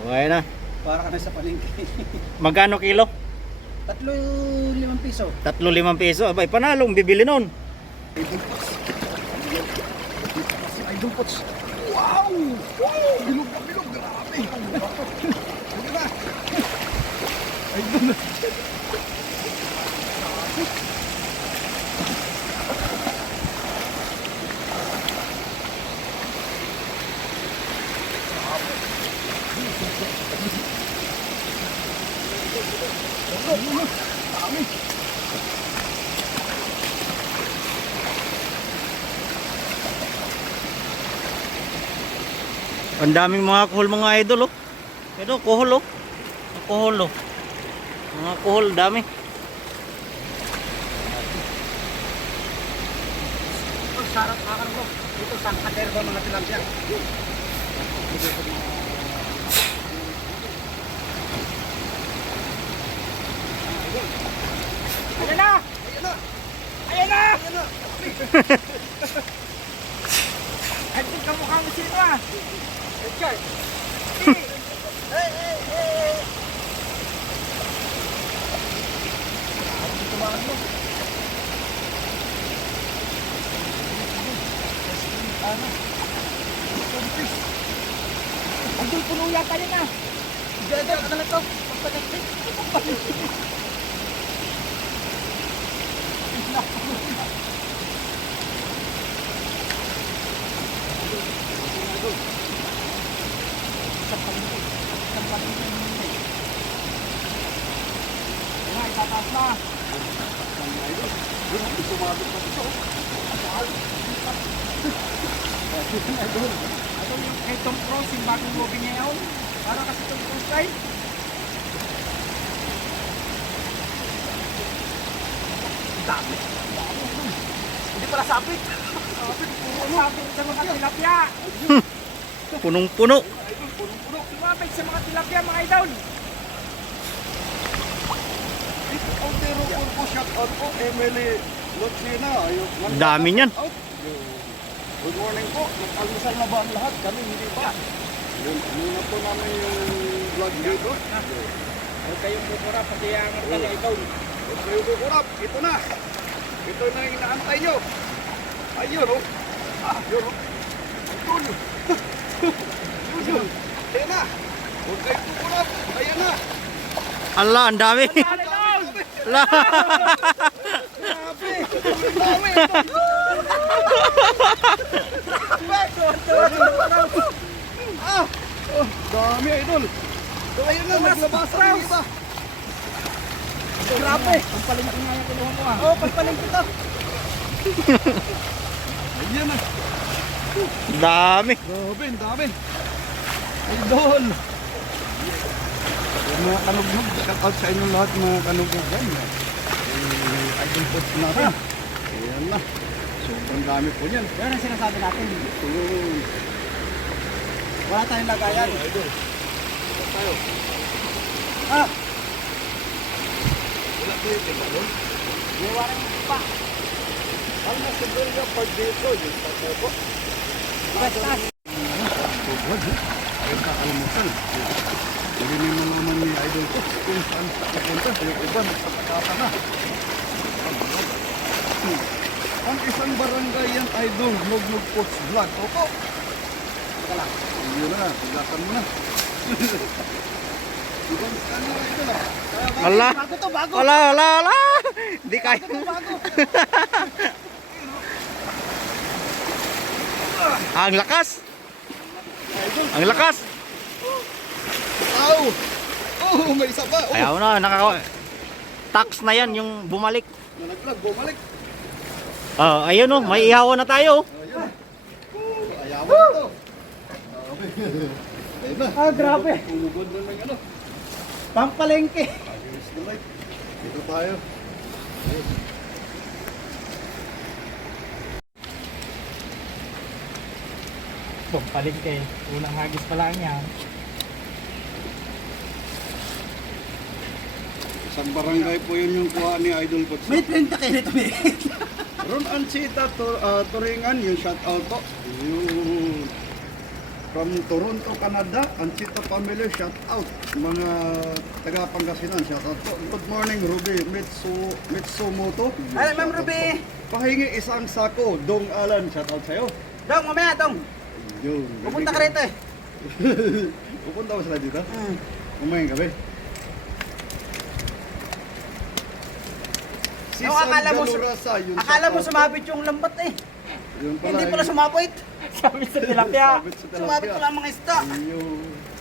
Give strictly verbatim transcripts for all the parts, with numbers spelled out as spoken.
Okay na. Para ka na sa palengke. Magkano kilo? Tatlo limang piso. Tatlo limang piso. Abay, panalong bibili nun. Idol Pots. Si Idol Pots. Wow! Wow! Bilog na bilog. Grabe. Ano na? Idol na. Ang daming mga kuhol mga idol oh. Ito kuhol oh. Ang kuhol oh. Mga kuhol dami. Ito sarap akan ko. Ito sang kader ba mga tilapia. Ayan na! Ayan na! Ayan na! Ayan na! Ay, di ka mukhang sino ah! Edgar! Hey! Hey! Hey! Hey! Tumakan mo! Ano? Andun, puno yata yun ah! Edgar, ano na ito? Pagpagpag! Pagpagpag! Itataas na. Ito yung kay Tom Cruise, yung bagong movie niya yun. Para kasi Tom Cruise ay. Dami. Hindi pala sapit. Sapit. Sapit sa mga tilapia. Punong-puno. Punong-puno. Sumapit sa mga tilapia mga idol. Pero kung po shout out po, Emily Lucina. Dami niyan. Good morning po. Nag-almusal na ba ang lahat? Kami hindi pa. Yun, muna po namin yung vlog dito. Huwag kayong kukura, pati ang mga idol. Huwag kayo kukurap. Ito na. Ito na yung inaantay nyo. Ayun o. Ah, yun o. Ayun. Yun yun. Ayan na. Huwag kayo kukurap. Ayan na. Ala, ang dami. Ala. Grabe. Dami. Ah. Oh, dami idol. So ayun na, naglabasan ng iba. Grabe. Pagpaling ko nga yung kinuha mo ah. Oo, pagpaling ko to. Ayan na. Dami. Grabe, ang dami. Idol. Yung mga kanugnog, shout out sa inyo lahat mga kanugnog yan. Eh, idol post natin. Ayan na. Sobrang dami po yan. Yan ang sinasabi natin. Ito yung Wala tayong lagayan. idol. Ito tayo. Ah, Wala po yung tingalon. iwanan mo pa. Ang nasa Belga pag dito, yung pagkoko. Bastas. Sobrang eh. Ayun ka almusal. Hindi may malaman ni idol ko kung saan sa kapunta. Yung iba nagpapakata na. Ang isang barangay yan, idol, Nugnog Pots Vlog. Opo. Teka lang. Yun na, paglakan mo na. Ibang ano, idol ah. Ala. Bago to, bago. Ala, ala, ala. Hindi kaya. Bago to, bago. Ang lakas. Ang lakas. Ow! Oh, may isa pa. Oh, Ayaw na, nakaka... Tax na yan, yung bumalik. nalaglag, bumalik. Oh, ayun oh, may ihawan na tayo. Ayun. Ayawan ito. Ayun na. Ah, grabe. Umugod na ng ano. Pampalengke. Ayos na like. Dito tayo. Pampalengke. Unang hagis pa lang yan. Isang barangay po yun yung kuha ni Idol Coach. May trenta kayo nito, may. Ron Ansita, to, uh, Turingan, yung shout out po. Yun. from Toronto, Canada. Anchito family, shout out. Mga taga Pangasinan, shout out po. Good morning, Ruby Mitsu, Mitsumoto. Ay, Ma'am Shout out Ruby. po. Pahingi isang sako. Dong Alan, shout out sa'yo. Dong, mamaya, Dong. Yun. Pupunta ka rito eh. Pupunta ba sila dito? Hmm. Umayang gabi. Si No, akala mo, Galurasa, yun akala mo shout out sumabit yung lambat eh. po. Yun Hindi eh. pala sumapit. Sabi sa tilapia. Sabit sa tilapia. Sumabit pala ang mga isda. Ayun.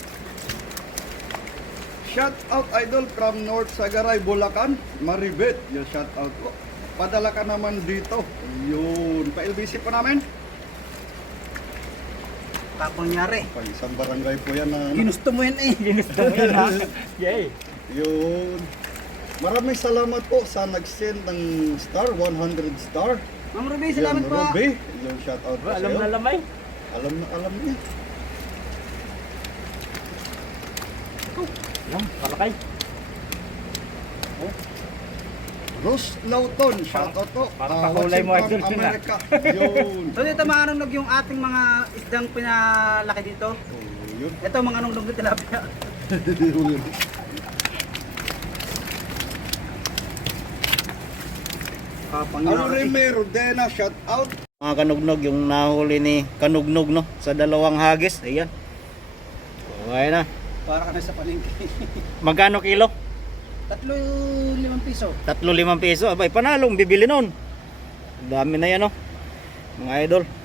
Shout out idol from North Sagaray, Bulacan, Maribet. Yung shout out ko. Padala ka naman dito. Yun. Pa-L B C po namin. Kapangyari. Pag isang barangay po yan na Ginusto mo yan eh. Ginusto mo yun ha. Yay. yun. Maraming salamat po sa nag-send ng star, one hundred star. Ma'am Ruby, salamat Yan, po. Ruby. Yung shout out po Alam sa'yo. na lamay. Alam na alam niya. Yan, palakay. Rose Lauton, shout out po. Parang Ah, pakulay mo, watching idol, from yun, ah. America. Yun. So dito mga nungnog yung ating mga isdang pinalaki dito. Oh, yun. Ito mga nungnog na tilapia. Ano Kapangyari. rin may Rodena, shout out. Mga kanugnog, yung nahuli ni kanugnog no, sa dalawang hagis. Ayan. Okay na. Para ka na sa palengke. Magkano kilo? Tatlo limang piso. Tatlo limang piso. Abay, panalong bibili nun. Dami na yan no. Mga idol.